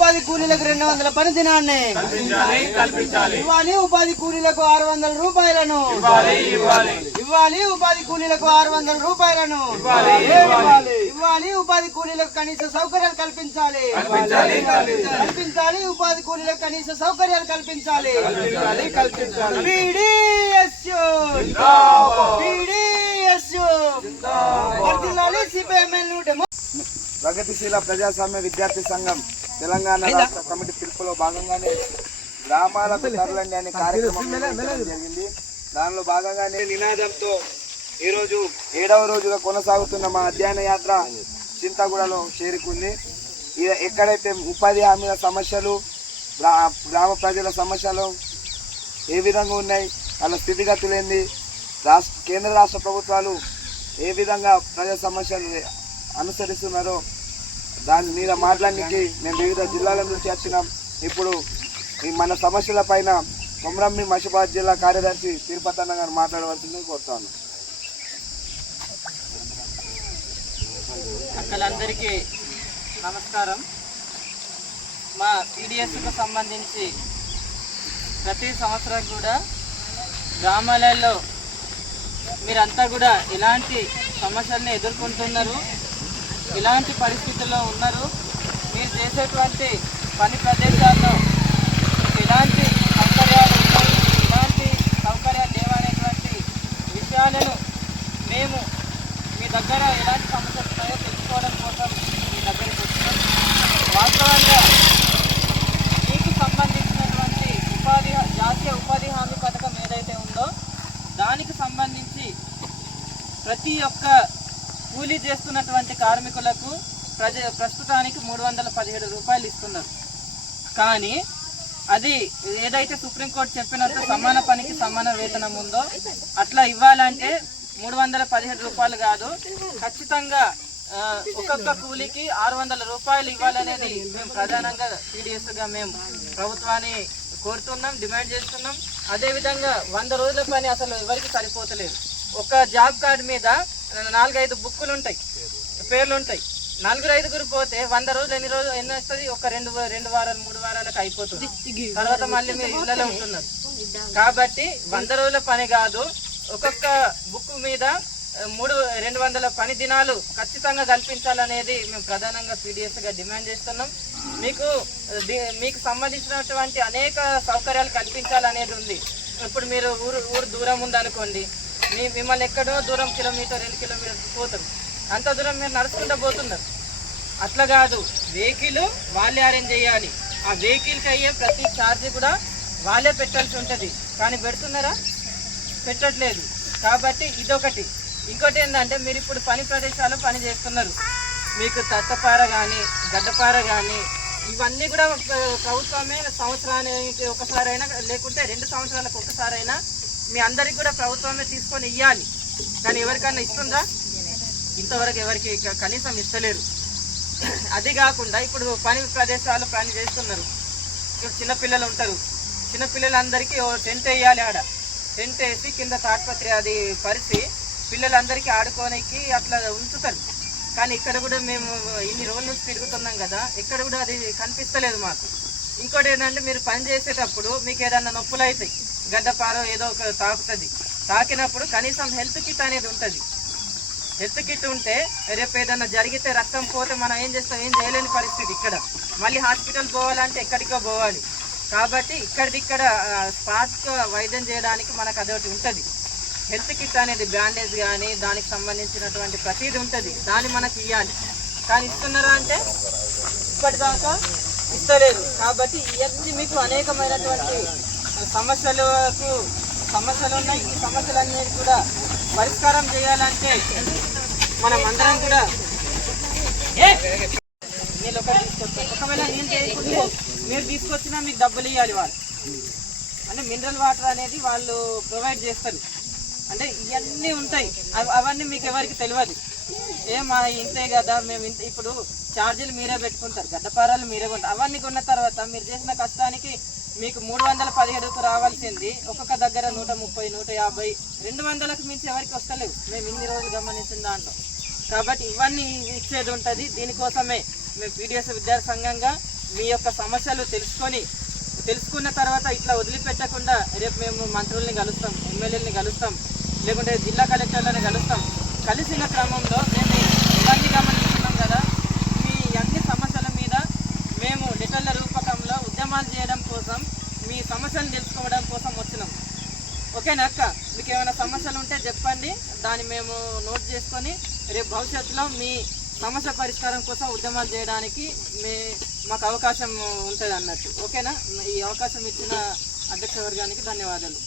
ఉపాధి కూలీలకు రెండు వందల పని దినాన్ని. ఇవ్వాలి ఉపాధి కూలీలకు ఆరు వందల రూపాయలను. ఇవ్వాలి ఉపాధి కూలీలకు ఆరు వందల రూపాయలను. ఇవ్వాలి ఉపాధి కూలీలకు కనీస సౌకర్యాలు కల్పించాలి. కల్పించాలి ఉపాధి కూలీలకు కనీస సౌకర్యాలు కల్పించాలి. ప్రగతిశీల ప్రజాస్వామ్య విద్యార్థి సంఘం తెలంగాణ రాష్ట్ర కమిటీ పిలుపులో భాగంగానే గ్రామాలకు తరలండి అనే కార్యక్రమం జరిగింది. దానిలో భాగంగానే నినాదంతో ఈరోజు ఏడవ రోజుగా కొనసాగుతున్న మా అధ్యయన యాత్ర చింతగూడలో చేరుకుంది. ఎక్కడైతే ఉపాధి హామీల సమస్యలు గ్రా- గ్రామ ప్రజల సమస్యలు ఏ విధంగా ఉన్నాయి వాళ్ళ స్థితిగతులు ఏంది రాష్ట్ర కేంద్ర రాష్ట్ర ప్రభుత్వాలు ఏ విధంగా ప్రజా సమస్యలు అనుసరిస్తున్నారో దాని మీద మాట్లాడడానికి మేము వివిధ జిల్లాల నుంచి వచ్చినాం. ఇప్పుడు ఈ మన సమస్యల పైన కొమరమ్మి మషిబాద్ జిల్లా కార్యదర్శి తిరుపతి అన్న గారు మాట్లాడవలసింది కోరుతాను. అక్కలందరికీ నమస్కారం. మా పీడిఎస్కు సంబంధించి ప్రతి సంవత్సరం కూడా గ్రామాలలో మీరంతా కూడా ఎలాంటి సమస్యల్ని ఎదుర్కొంటున్నారు? ఇలాంటి పరిస్థితుల్లో ఉన్నారు. మీరు చేసేటువంటి పని ప్రదేశాల్లో ఎలాంటి సౌకర్యాలు ఇలాంటి ఎలాంటి సౌకర్యాలు లేవనేటువంటి విషయాలను మేము మీ దగ్గర ఎలాంటి సమస్యలు ఉన్నాయో తెలుసుకోవడం కోసం మీ దగ్గరికి వచ్చినాం వాస్తవంగా మీకు సంబంధించినటువంటి ఉపాధి జాతీయ ఉపాధి హామీ పథకం ఏదైతే ఉందో దానికి సంబంధించి ప్రతి ఒక్క కూలీ చేస్తున్నటువంటి కార్మికులకు ప్రజ ప్రస్తుతానికి మూడు వందల పదిహేడు రూపాయలు ఇస్తున్నారు. కానీ అది ఏదైతే సుప్రీంకోర్టు చెప్పినట్టు సమాన పనికి సమాన వేతనం ఉందో అట్లా ఇవ్వాలంటే మూడు వందల పదిహేడు రూపాయలు కాదు ఖచ్చితంగా ఆ, ఒక్కొక్క కూలీకి ఆరు వందల రూపాయలు ఇవ్వాలనేది మేము ప్రధానంగా టీడీఎస్గా మేము ప్రభుత్వాన్ని కోరుతున్నాం డిమాండ్ చేస్తున్నాం. అదేవిధంగా వంద రోజుల పని అసలు ఎవరికి సరిపోతలేదు. ఒక జాబ్ కార్డు మీద నాలుగైదు బుక్కులు ఉంటాయి. పేర్లు ఉంటాయి నలుగురు ఐదుగురు పోతే వంద రోజులు ఎన్ని రోజులు ఎన్ని వస్తుంది? ఒక రెండు రెండు వారాలు మూడు వారాలకు అయిపోతుంది. తర్వాత మళ్ళీ మీరు ఇళ్ళలో ఉంటున్నారు. కాబట్టి వంద రోజుల పని కాదు ఒక్కొక్క బుక్ మీద మూడు రెండు వందల పని దినాలు ఖచ్చితంగా కల్పించాలనేది మేము ప్రధానంగా PDS గా డిమాండ్ చేస్తున్నాం. మీకు మీకు సంబంధించినటువంటి అనేక సౌకర్యాలు కల్పించాలనేది ఉంది. ఇప్పుడు మీరు ఊరు ఊరు దూరం ఉందనుకోండి మీ మిమ్మల్ని ఎక్కడో దూరం కిలోమీటర్ రెండు కిలోమీటర్ పోతారు. అంత దూరం మీరు నడుచుకుంటూ పోతున్నారు. అట్లా కాదు. వెహికల్ వాళ్ళే అరేంజ్ చేయాలి. ఆ వెహికల్కి అయ్యే ప్రతి ఛార్జ్ కూడా వాళ్ళే పెట్టాల్సి ఉంటుంది. కానీ పెడుతున్నారా? పెట్టట్లేదు. కాబట్టి ఇదొకటి. ఇంకోటి ఏంటంటే మీరు ఇప్పుడు పని ప్రదేశాలు పని చేస్తున్నారు. మీకు తట్టపార కానీ గడ్డపార కానీ ఇవన్నీ కూడా ప్రభుత్వమే సంవత్సరానికి ఒకసారైనా లేకుంటే రెండు సంవత్సరాలకు ఒకసారైనా మీ అందరికి కూడా ప్రభుత్వమే తీసుకొని ఇవ్వాలి కానీ ఎవరికైనా ఇస్తుందా? ఇంతవరకు ఎవరికి కనీసం ఇస్తలేరు. అది కాకుండా ఇప్పుడు పని ప్రదేశాలు పని చేస్తున్నారు. ఇప్పుడు చిన్నపిల్లలు ఉంటారు. చిన్నపిల్లలందరికీ ఓ టెంట్ వేయాలి ఆడ. టెంట్ వేసి కింద తాడ్పత్రి అది పరిచి పిల్లలందరికీ ఆడుకోనికి అట్లా ఉంచుతారు. కానీ ఇక్కడ కూడా మేము ఇన్ని రోజుల నుంచి తిరుగుతున్నాం కదా ఇక్కడ కూడా అది కనిపిస్తలేదు మాకు. ఇంకోటి ఏంటంటే మీరు పని చేసేటప్పుడు మీకు ఏదన్నా నొప్పులు అవుతాయి గడ్డపారో ఏదో ఒక తాకుతుంది. తాకినప్పుడు కనీసం హెల్త్ కిట్ అనేది ఉంటుంది. హెల్త్ కిట్ ఉంటే రేపు ఏదైనా జరిగితే రక్తం పోతే మనం ఏం చేస్తాం? ఏం చేయలేని పరిస్థితి ఇక్కడ. మళ్ళీ హాస్పిటల్ పోవాలంటే ఎక్కడికో పోవాలి. కాబట్టి ఇక్కడిక్కడ స్పాట్ వైద్యం చేయడానికి మనకు అదొకటి ఉంటుంది. హెల్త్ కిట్ అనేది బ్యాండేజ్ కానీ దానికి సంబంధించినటువంటి ప్రతిదీ ఉంటుంది. దాన్ని మనకి ఇవ్వాలి కానీ ఇస్తున్నారా అంటే ఇప్పటిదాకా ఇస్తలేదు. కాబట్టి ఇవన్నీ మీకు అనేకమైనటువంటి సమస్యలకు సమస్యలు ఉన్నాయి ఈ సమస్యలన్నీ కూడా పరిష్కారం చేయాలంటే మనం అందరం కూడా మీరు ఒకటి తీసుకొస్తారు ఒకవేళ నేను చేయకుంటే మీరు తీసుకొచ్చినా మీకు డబ్బులు ఇవ్వాలి వాళ్ళు. అంటే మినరల్ వాటర్ అనేది వాళ్ళు ప్రొవైడ్ చేస్తారు. అంటే ఇవన్నీ ఉంటాయి. అవన్నీ మీకు ఎవరికి తెలియదు. ఏ మా ఇంతే కదా మేము ఇంత. ఇప్పుడు ఛార్జీలు మీరే పెట్టుకుంటారు గడ్డపారాలు మీరే కొంటారు. అవన్నీ కొన్న తర్వాత మీరు చేసిన కష్టానికి మీకు మూడు వందల పదిహేడుకు రావాల్సింది. ఒక్కొక్క దగ్గర నూట ముప్పై నూట యాభై రెండు వందలకు మించి ఎవరికి వస్తలేవు. మేము ఇన్ని రోజులు గమనించిన దాంట్లో. కాబట్టి ఇవన్నీ ఇచ్చేది ఉంటుంది. దీనికోసమే మేము పీడిఎస్ విద్యార్థి సంఘంగా మీ యొక్క సమస్యలు తెలుసుకొని తెలుసుకున్న తర్వాత ఇట్లా వదిలిపెట్టకుండా రేపు మేము మంత్రుల్ని కలుస్తాం ఎమ్మెల్యేలని కలుస్తాం లేకుంటే జిల్లా కలెక్టర్లను కలుస్తాం. కలిసిన క్రమంలో మేము ఇవన్నీ గమనిస్తున్నాం కదా. మీ అన్ని సమస్యల మీద మేము లిటర్ల రూపకంలో ఉద్యమాలు చేయడం కోసం మీ సమస్యలు తెలుసుకోవడం కోసం వచ్చినాం. ఓకేనా అక్క? మీకు ఏమైనా సమస్యలు ఉంటే చెప్పండి. దాన్ని మేము నోట్ చేసుకొని రేపు భవిష్యత్తులో మీ సమస్య పరిష్కారం కోసం ఉద్యమాలు చేయడానికి మీ మాకు అవకాశం ఉంటుంది అన్నట్టు ఓకేనా? ఈ అవకాశం ఇచ్చిన అధ్యక్ష వర్గానికి ధన్యవాదాలు.